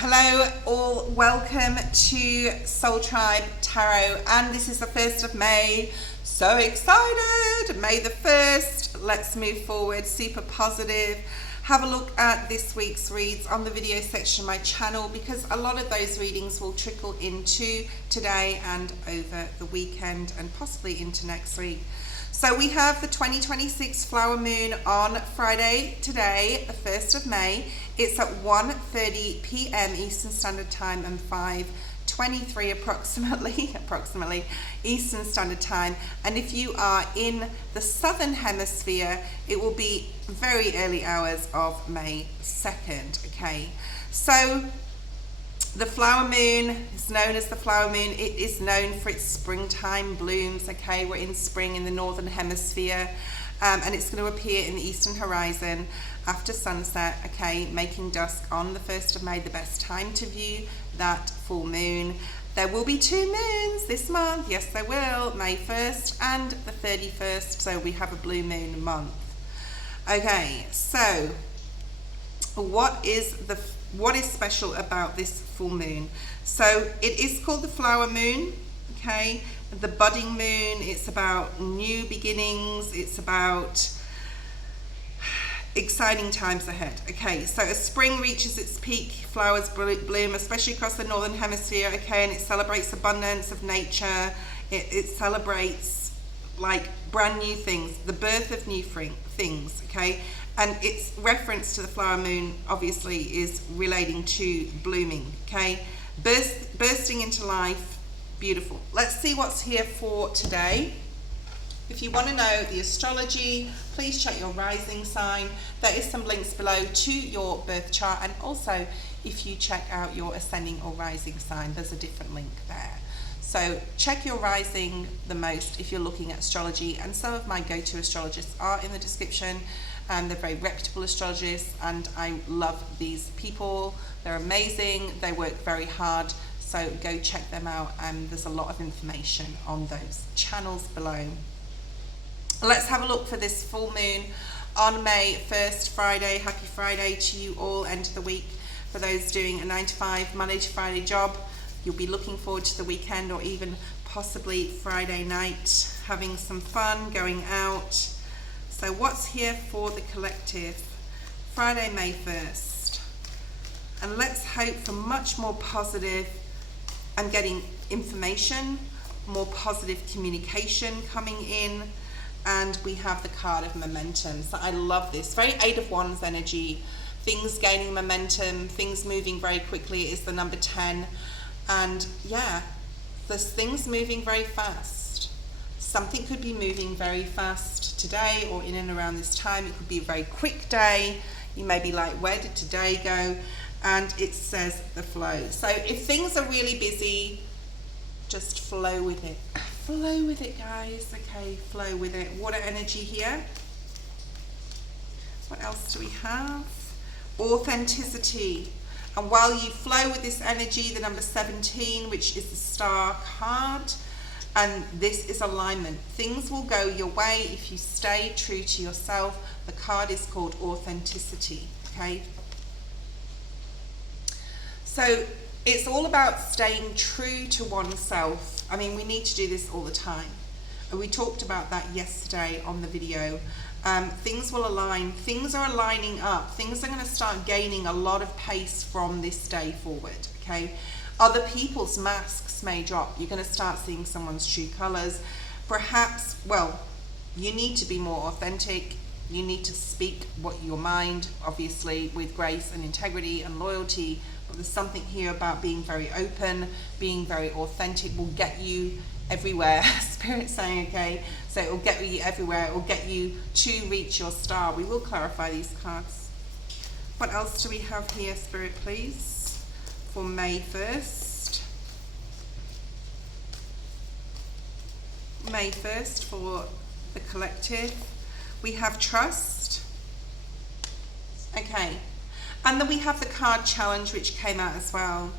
Hello all, welcome to Soul Tribe Tarot, and this is the 1st of May. So excited! May the 1st. Let's move forward, super positive. Have a look at this week's reads on the video section of my channel, because a lot of those readings will trickle into today and over the weekend and possibly into next week. So we have the 2026 flower moon on Friday today, the 1st of May. It's at 1:30 p.m. Eastern Standard Time and 5:23 approximately Eastern Standard Time. And if you are in the Southern Hemisphere, it will be very early hours of May 2nd, okay? So the flower moon is known as the flower moon. It is known for its springtime blooms, okay? We're in spring in the Northern Hemisphere, and it's going to appear in the eastern horizon after sunset, okay? Making dusk on the 1st of May the best time to view that full moon. There will be two moons this month. Yes, there will. May 1st and the 31st. So we have a blue moon month. Okay, so what is special about this full moon? So it is called the flower moon, okay? The budding moon, it's about new beginnings, it's about exciting times ahead. Okay, so as spring reaches its peak, flowers bloom, especially across the Northern Hemisphere, okay, and it celebrates abundance of nature. It celebrates like brand new things, the birth of new things, okay? And its reference to the flower moon obviously is relating to blooming, okay? Bursting into life, beautiful. Let's see what's here for today. If you want to know the astrology, please check your rising sign. There is some links below to your birth chart, and also if you check out your ascending or rising sign, there's a different link there. So check your rising the most if you're looking at astrology, and some of my go-to astrologists are in the description. They're very reputable astrologists, and I love these people. They're amazing, they work very hard, so go check them out, and there's a lot of information on those channels below. Let's have a look for this full moon on May 1st, Friday. Happy Friday to you all, end of the week. For those doing a 9 to 5, Monday to Friday job, you'll be looking forward to the weekend, or even possibly Friday night, having some fun, going out. So what's here for the collective? Friday, May 1st. And let's hope for much more positive. I'm getting information, more positive communication coming in. And we have the card of momentum. So I love this. Very 8 of Wands energy. Things gaining momentum, things moving very quickly is the number 10. And yeah, there's things moving very fast. Something could be moving very fast today or in and around this time. It could be a very quick day. You may be like, where did today go? And it says the flow. So if things are really busy, just flow with it. Flow with it, guys. Okay, flow with it. Water energy here. What else do we have? Authenticity. And while you flow with this energy, the number 17, which is the star card, and this is alignment. Things will go your way if you stay true to yourself. The card is called authenticity, okay? So it's all about staying true to oneself. I mean, we need to do this all the time. And we talked about that yesterday on the video. Things will align. Things are aligning up. Things are going to start gaining a lot of pace from this day forward, okay? Other people's masks may drop. You're going to start seeing someone's true colors. Perhaps, well, you need to be more authentic. You need to speak what your mind, obviously, with grace and integrity and loyalty. But there's something here about being very open, being very authentic will get you everywhere. Spirit saying, okay, so it will get you everywhere. It will get you to reach your star. We will clarify these cards. What else do we have here, Spirit, please, for May 1st? May 1st for the collective. We have trust. Okay. And then we have the card challenge, which came out as well.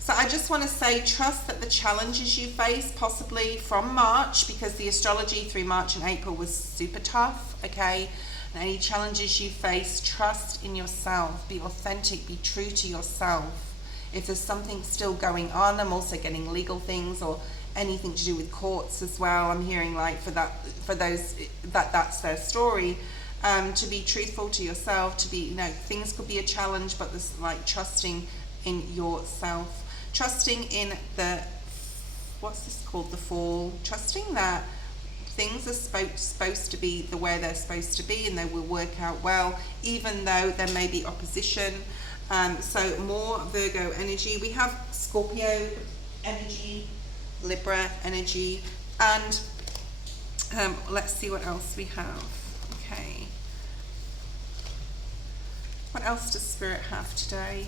So I just want to say, trust that the challenges you face, possibly from March, because the astrology through March and April was super tough, okay? And any challenges you face, trust in yourself, be authentic, be true to yourself. If there's something still going on, I'm also getting legal things or anything to do with courts as well. I'm hearing like for those that's their story. To be truthful to yourself, to be, things could be a challenge, but this like trusting in yourself, trusting in the, what's this called, the fall, trusting that things are supposed to be the way they're supposed to be, and they will work out well, even though there may be opposition. So more Virgo energy. We have Scorpio energy, Libra energy, and let's see what else we have. Okay. What else does Spirit have today?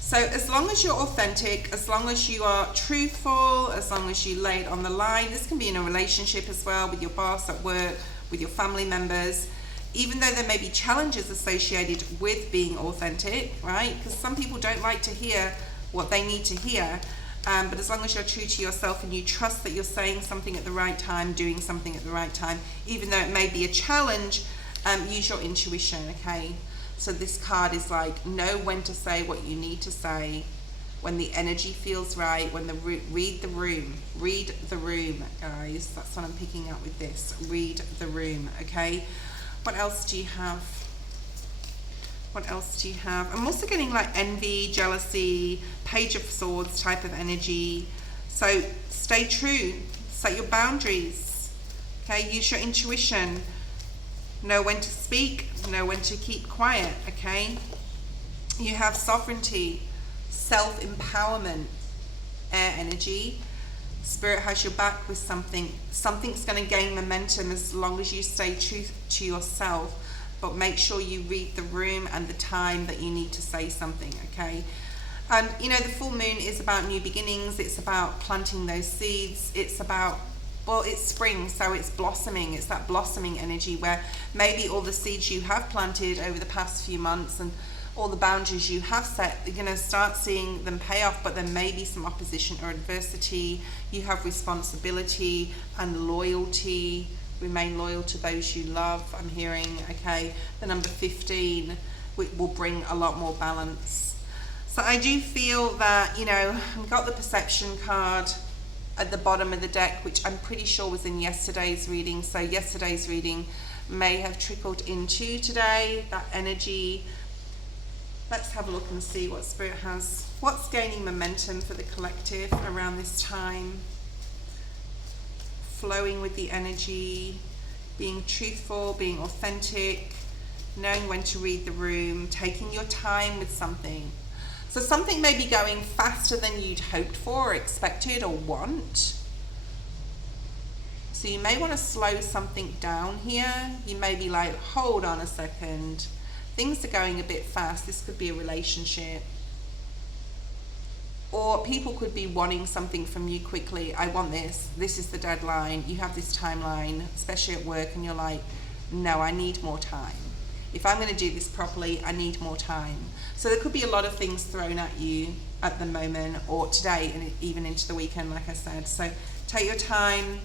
So as long as you're authentic, as long as you are truthful, as long as you lay it on the line, this can be in a relationship as well, with your boss at work, with your family members, even though there may be challenges associated with being authentic, right? Because some people don't like to hear what they need to hear. But as long as you're true to yourself and you trust that you're saying something at the right time, doing something at the right time, even though it may be a challenge, use your intuition, okay? So this card is like, know when to say what you need to say, when the energy feels right, when read the room, guys. That's what I'm picking up with this. Read the room, okay? What else do you have? What else do you have? I'm also getting like envy, jealousy, Page of Swords type of energy. So stay true, set your boundaries, okay? Use your intuition. Know when to speak, know when to keep quiet, okay? You have sovereignty, self-empowerment, air energy. Spirit has your back with something. Something's going to gain momentum as long as you stay true to yourself, but make sure you read the room and the time that you need to say something, okay? And the full moon is about new beginnings. It's about planting those seeds. It's about, well, it's spring, so it's blossoming. It's that blossoming energy where maybe all the seeds you have planted over the past few months and all the boundaries you have set, you're going to start seeing them pay off, but there may be some opposition or adversity. You have responsibility and loyalty. Remain loyal to those you love, I'm hearing, okay? The number 15 will bring a lot more balance. So I do feel that, I've got the perception card at the bottom of the deck, which I'm pretty sure was in yesterday's reading. So yesterday's reading may have trickled into today, that energy. Let's have a look and see what Spirit has. What's gaining momentum for the collective around this time? Flowing with the energy, being truthful, being authentic, knowing when to read the room, taking your time with something. So something may be going faster than you'd hoped for, or expected, or want. So you may want to slow something down here. You may be like, hold on a second. Things are going a bit fast. This could be a relationship. Or people could be wanting something from you quickly. I want this. This is the deadline. You have this timeline, especially at work, and you're like, no, I need more time. If I'm going to do this properly, I need more time. So there could be a lot of things thrown at you at the moment, or today, and even into the weekend, like I said. So take your time,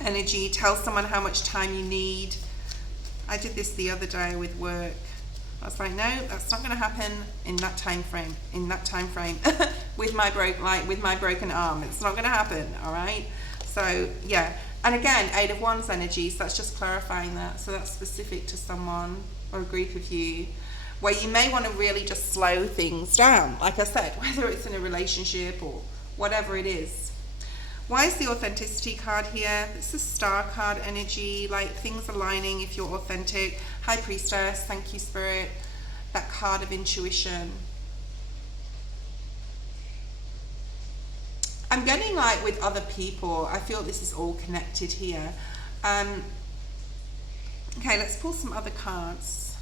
energy, tell someone how much time you need. I did this the other day with work. I was like, no, that's not going to happen in that time frame. with my broken arm, it's not going to happen. All right. So yeah, and again, 8 of Wands energy. So that's just clarifying that. So that's specific to someone or a group of you, where you may want to really just slow things down. Like I said, whether it's in a relationship or whatever it is. Why is the authenticity card here? It's a star card energy, like things aligning if you're authentic. High Priestess, thank you, Spirit. That card of intuition. I'm getting like with other people, I feel this is all connected here. Okay, let's pull some other cards.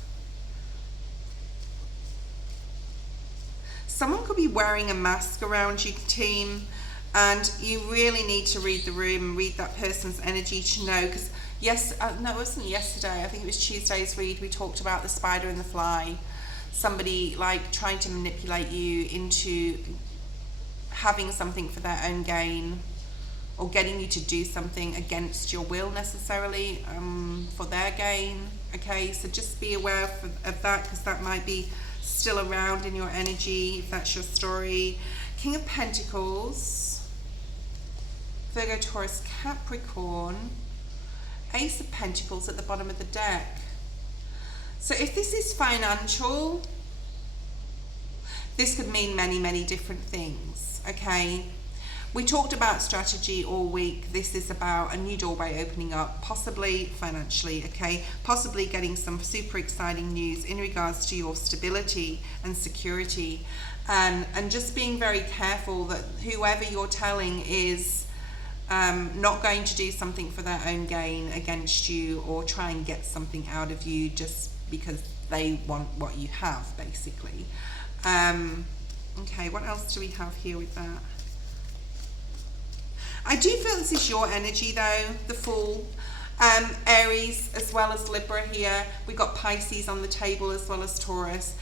Someone could be wearing a mask around you, team. And you really need to read the room and read that person's energy to know, because no, it wasn't yesterday. I think it was Tuesday's read. We talked about the spider and the fly. Somebody like trying to manipulate you into having something for their own gain, or getting you to do something against your will necessarily, for their gain. Okay, so just be aware of that, because that might be still around in your energy, if that's your story. King of Pentacles, Virgo, Taurus, Capricorn, Ace of Pentacles at the bottom of the deck. So if this is financial, this could mean many, many different things, okay? We talked about strategy all week. This is about a new doorway opening up, possibly financially, okay? Possibly getting some super exciting news in regards to your stability and security. And just being very careful that whoever you're telling is not going to do something for their own gain against you, or try and get something out of you just because they want what you have, basically. Okay, what else do we have here with that? I do feel this is your energy though, the Fool. Aries as well as Libra here. We've got Pisces on the table as well as Taurus.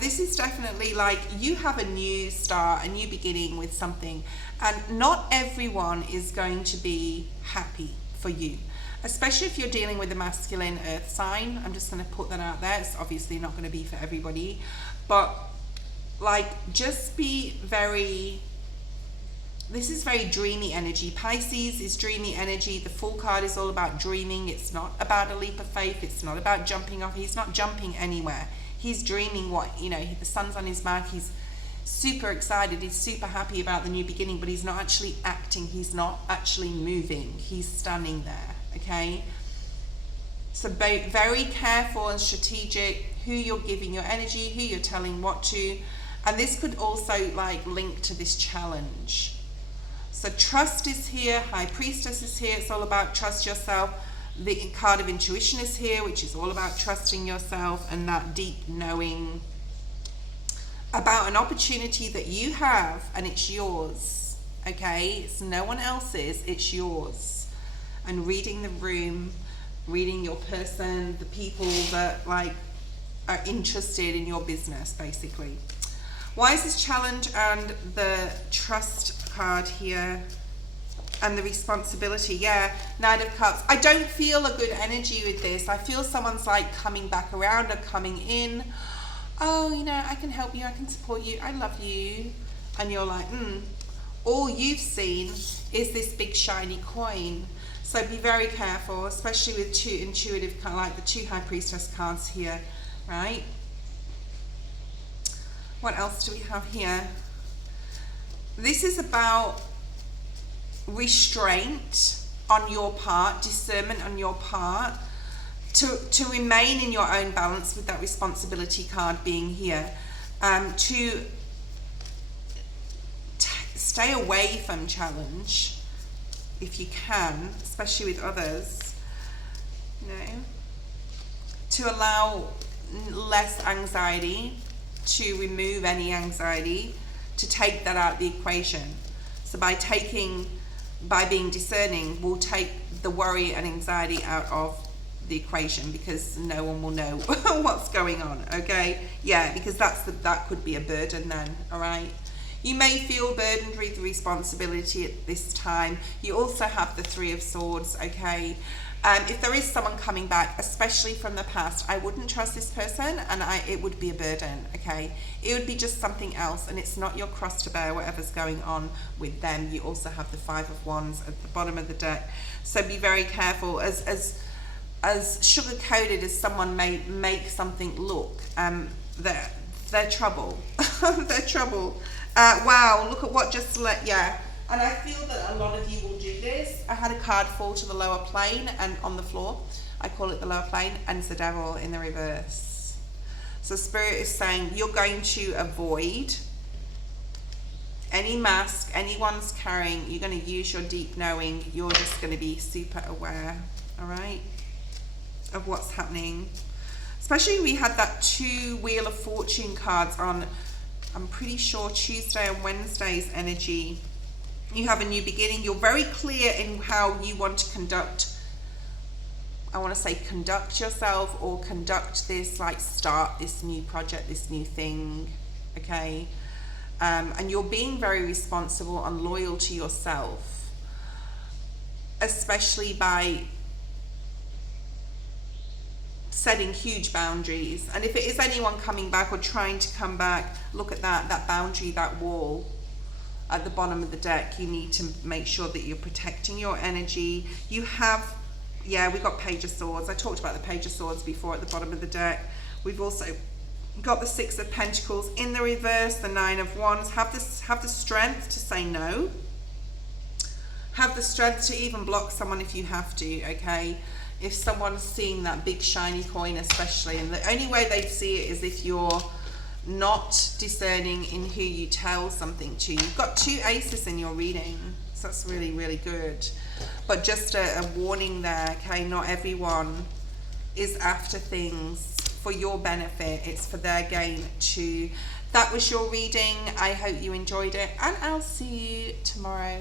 This is definitely like you have a new start, a new beginning with something. And not everyone is going to be happy for you, especially if you're dealing with a masculine earth sign. I'm just going to put that out there. It's obviously not going to be for everybody. But like, just be very... This is very dreamy energy. Pisces is dreamy energy. The Fool card is all about dreaming. It's not about a leap of faith. It's not about jumping off. He's not jumping anywhere. He's dreaming what, you know, the sun's on his back. He's super excited. He's super happy about the new beginning, but he's not actually acting. He's not actually moving. He's standing there, okay? So be very careful and strategic who you're giving your energy, who you're telling what to. And this could also like link to this challenge. So trust is here, High Priestess is here, it's all about trust yourself. The card of Intuition is here, which is all about trusting yourself and that deep knowing about an opportunity that you have and it's yours, okay? It's no one else's, it's yours. And reading the room, reading your person, the people that like are interested in your business, basically. Why is this challenge and the trust card here and the responsibility? Yeah, Knight of Cups. I don't feel a good energy with this. I feel someone's like coming back around or coming in. Oh, you know, I can help you, I can support you, I love you. And you're like, all you've seen is this big shiny coin. So be very careful, especially with two intuitive, like the two High Priestess cards here, right? What else do we have here? This is about restraint on your part, discernment on your part, to remain in your own balance with that responsibility card being here, to stay away from challenge if you can, especially with others, you know, to allow less anxiety, to remove any anxiety, to take that out of the equation. So by being discerning, we'll take the worry and anxiety out of the equation, because no one will know what's going on, okay? Yeah, because that could be a burden then, all right? You may feel burdened with responsibility at this time. You also have the Three of Swords, okay? If there is someone coming back, especially from the past, I wouldn't trust this person, and it would be a burden, okay? It would be just something else, and it's not your cross to bear, whatever's going on with them. You also have the Five of Wands at the bottom of the deck. So be very careful. As sugar-coated as someone may make something look, they're trouble. They're trouble. Wow, look at what just yeah. And I feel that a lot of you will do this. I had a card fall to the lower plane and on the floor. I call it the lower plane, and it's the Devil in the reverse. So Spirit is saying you're going to avoid any mask anyone's carrying. You're going to use your deep knowing. You're just going to be super aware, all right, of what's happening. Especially we had that 2 Wheel of Fortune cards on, I'm pretty sure, Tuesday and Wednesday's energy. You have a new beginning. You're very clear in how you want to conduct, I want to say conduct yourself, or conduct this, like start this new project, this new thing, okay? And you're being very responsible and loyal to yourself, especially by setting huge boundaries. And if it is anyone coming back or trying to come back, look at that boundary, that wall at the bottom of the deck. You need to make sure that you're protecting your energy. You have, yeah, we got Page of Swords. I talked about the Page of Swords before at the bottom of the deck. We've also got the Six of Pentacles in the reverse, the Nine of Wands. Have the strength to say no. Have the strength to even block someone if you have to, okay? If someone's seeing that big shiny coin especially, and the only way they see it is if you're not discerning in who you tell something to. You've got 2 aces in your reading, so that's really, really good. But just a warning there, okay? Not everyone is after things for your benefit. It's for their gain too. That was your reading. I hope you enjoyed it, and I'll see you tomorrow.